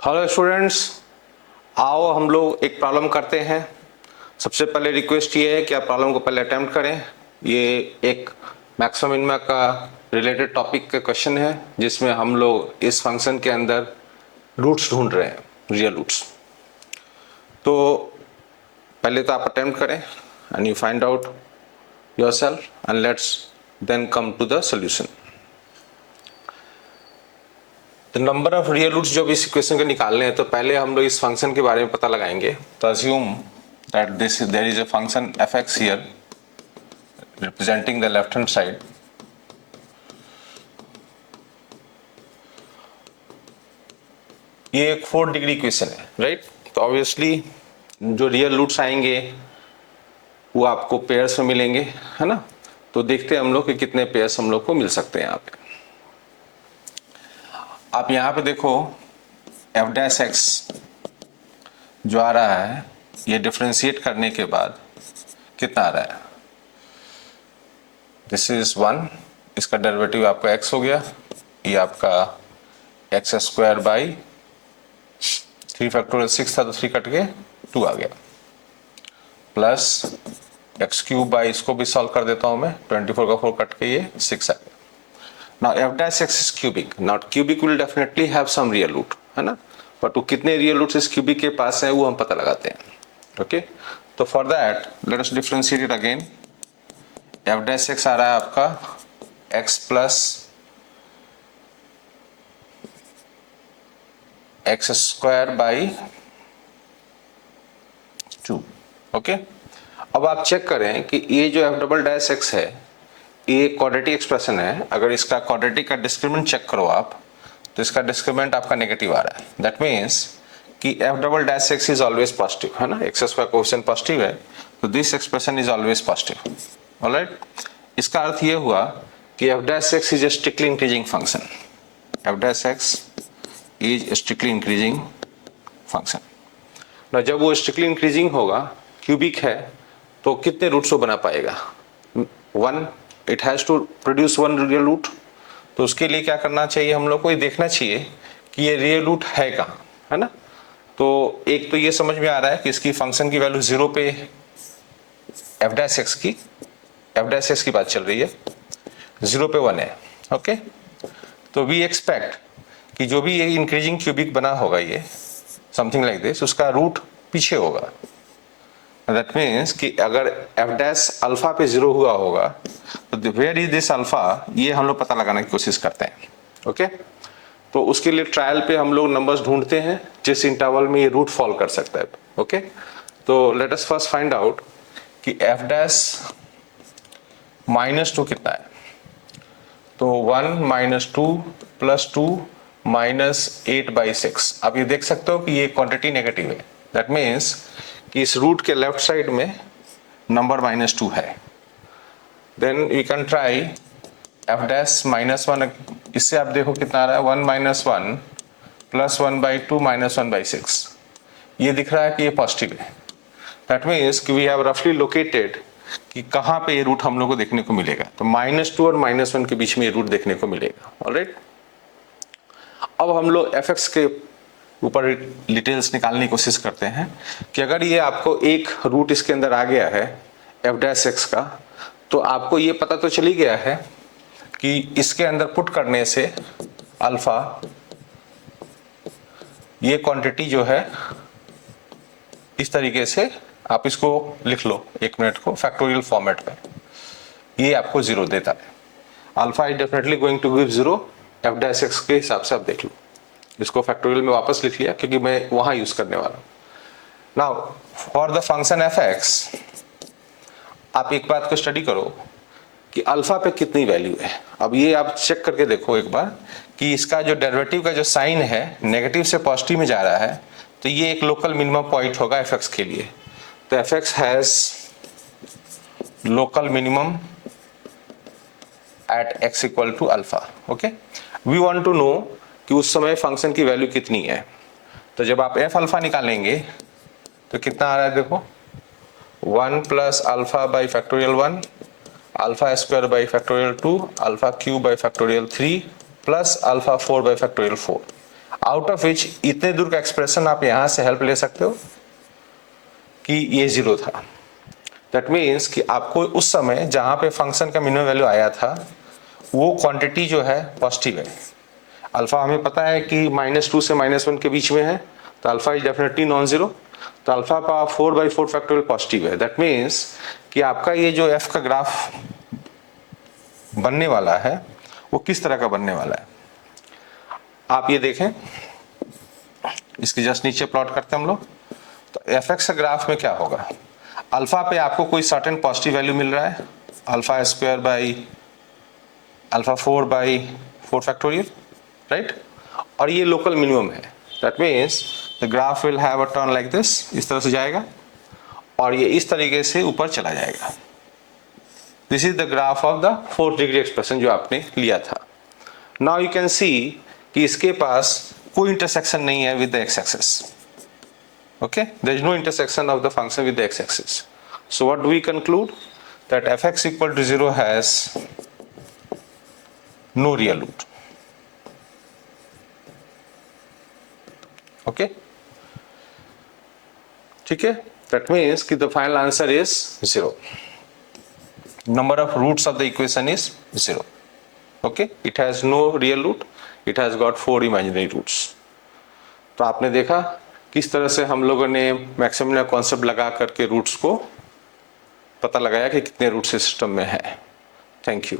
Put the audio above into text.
Hello students, आओ हम लोग एक प्रॉब्लम करते हैं। सबसे पहले रिक्वेस्ट ये है कि आप प्रॉब्लम को पहले अटेम्प्ट करें। ये एक मैक्सिमम मिनिमा का रिलेटेड टॉपिक का क्वेश्चन है जिसमें हम लोग इस फंक्शन के अंदर रूट्स ढूंढ रहे हैं, रियल रूट्स। तो पहले तो आप अटेम्प्ट करें and you find out yourself and let's then come to the solution. तो नंबर ऑफ रियल रूट्स जो भी इस इक्वेशन को निकालने हैं, तो पहले हम लोग इस फंक्शन के बारे में पता लगाएंगे। तो assume that there is a function F X here representing the left hand side. ये एक 4 डिग्री इक्वेशन है, राइट। तो ऑब्वियसली जो रियल रूट्स आएंगे वो आपको पेयर्स में मिलेंगे, है ना। तो देखते हैं हम लोग कि कितने पेयर्स हम लोग को मिल सकते हैं। यहाँ पे आप यहाँ पे देखो एफ डैश एक्स जो आ रहा है, ये डिफरेंशिएट करने के बाद कितना आ रहा है, दिस इज 1। इसका डेरिवेटिव आपका x हो गया, ये आपका एक्स स्क्वायर बाई 3 फैक्टोरियल 6 था तो 3 कट के 2 आ गया, प्लस एक्स क्यूब बाई, इसको भी सॉल्व कर देता हूं मैं, 24 का 4 कट के ये 6 आ गया। Now F dash X is cubic, not cubic will definitely have some real root, है ना। बट वो कितने रियल रूट्स इस क्यूबिक के पास है वो हम पता लगाते हैं। ओके, तो for that let us differentiate it again. F dash X आ रहा है आपका X plus X square by 2। Okay, अब आप चेक करें कि ये जो एफ डबल डैश एक्स है ये क्वाड्रेटिक एक्सप्रेशन है। अगर इसका क्वाड्रेटिक का डिस्क्रिमिनेंट चेक करो आप, तो इसका डिस्क्रिमिनेंट आपका नेगेटिव आ रहा है। दैट मीन्स कि F double dash X is always positive, है ना। एक्स स्क्वायर कोएफिशिएंट पॉजिटिव है तो this expression is always positive. Alright, इसका अर्थ ये हुआ कि F dash X is a strictly increasing function. F dash X is strictly increasing function. ना जब वो स्ट्रिक्टली इंक्रीजिंग होगा, क्यूबिक है, तो कितने रूट्स वो बना पाएगा, 1। It has to produce 1 real root. तो उसके लिए क्या करना चाहिए, हम लोग को ये देखना चाहिए कि ये रियल रूट है कहाँ, है ना। तो एक तो ये समझ में आ रहा है कि इसकी फंक्शन की वैल्यू 0 पे एफ डैश एक्स की बात चल रही है, 0 पे 1 है। ओके, तो वी एक्सपेक्ट कि जो भी ये इंक्रीजिंग क्यूबिक बना होगा, ये समथिंग लाइक दिस, उसका रूट पीछे होगा। दैट मीन्स कि अगर एफ डैश अल्फा पे 0 हुआ होगा तो वेयर इज दिस अल्फा, ये हम लोग पता लगाने की कोशिश करते हैं। ओके, तो उसके लिए ट्रायल पे हम लोग नंबर्स ढूंढते हैं जिस इंटरवल में ये रूट फॉल कर सकता है। ओके, तो let us first find out कि एफ डैश -2 कितना है। तो 1 - 2 + 2 -8/6। आप ये देख सकते हो कि ये क्वांटिटी नेगेटिव है। दैट मीन्स कि इस रूट के लेफ्ट साइड में नंबर -2 है। Then you can try F dash -1। इससे आप देखो कितना आ रहा है, 1 - 1 + 1/2 -1/6। ये दिख रहा है कि ये पॉजिटिव है। दैट मीन्स कि वी हैव रफली लोकेटेड कि कहाँ पे ये रूट हम लोग को देखने को मिलेगा। तो -2 और -1 के बीच में ये रूट देखने को मिलेगा। ऑलराइट, अब हम लोग एफ एक्स के ऊपर डिटेल्स निकालने की कोशिश करते हैं कि अगर ये आपको एक रूट इसके अंदर आ गया है एफ डैश एक्स का, तो आपको ये पता तो चली गया है कि इसके अंदर पुट करने से अल्फा, ये क्वांटिटी जो है इस तरीके से आप इसको लिख लो 1 मिनट को फैक्टोरियल फॉर्मेट में, ये आपको 0 देता है। Alpha is definitely going to give 0 F dash X के हिसाब से आप देख लो। इसको फैक्टोरियल में वापस लिख लिया क्योंकि मैं वहां यूज करने वाला हूं। Now for the function F x, आप एक बात को स्टडी करो कि अल्फा पे कितनी वैल्यू है। अब ये आप चेक करके देखो एक बार कि इसका जो डेरिवेटिव का जो साइन है नेगेटिव से पॉजिटिव में जा रहा है, तो ये एक लोकल मिनिमम पॉइंट होगा एफ एक्स के लिए। तो F X has local minimum at X equal to alpha. Okay, we want to know कि उस समय फंक्शन की वैल्यू कितनी है। तो जब आप एफ अल्फा निकालेंगे तो कितना आ रहा है, देखो 1 + alpha by factorial 1, alpha square by factorial 2, alpha cube by factorial 3 plus alpha 4 by factorial 4। Out of which इतने दूर का एक्सप्रेशन आप यहां से हेल्प ले सकते हो कि ये 0 था। दैट मीन्स कि आपको उस समय जहां पे फंक्शन का मिनिमम वैल्यू आया था वो क्वांटिटी जो है पॉजिटिव है। अल्फा हमें पता है कि -2 से -1 के बीच में है, तो alpha is definitely non zero. तो अल्फा का 4/4 फैक्टोरियल पॉजिटिव है। दैट मीन्स कि आपका ये जो एफ का ग्राफ बनने वाला है वो किस तरह का बनने वाला है, आप ये देखें, इसके जस्ट नीचे प्लॉट करते हैं हम लोग। तो एफ एक्स का ग्राफ में क्या होगा, अल्फा पे आपको कोई सर्टेन पॉजिटिव वैल्यू मिल रहा है, alpha square by alpha 4/4 factorial, right, और ये लोकल मिनिमम है। That means the graph will have a turn like this, इस तरह से जाएगा और ये इस तरीके से ऊपर चला जाएगा। This is the graph of the 4th degree expression जो आपने लिया था। नाउ यू कैन सी कि इसके पास कोई इंटरसेक्शन नहीं है with the x axis. Okay, there is no intersection of the function with the x-axis. So what do we conclude? That fx equal to 0 has no real root. Okay, ठीक है, that means कि the final answer is 0. Number of roots of the equation is 0. Okay, it has no real root, it has got 4 imaginary roots. तो आपने देखा किस तरह से हम लोगों ने मैक्सिमम कॉन्सेप्ट लगा करके रूट्स को पता लगाया कि कितने रूट सिस्टम में है। Thank you.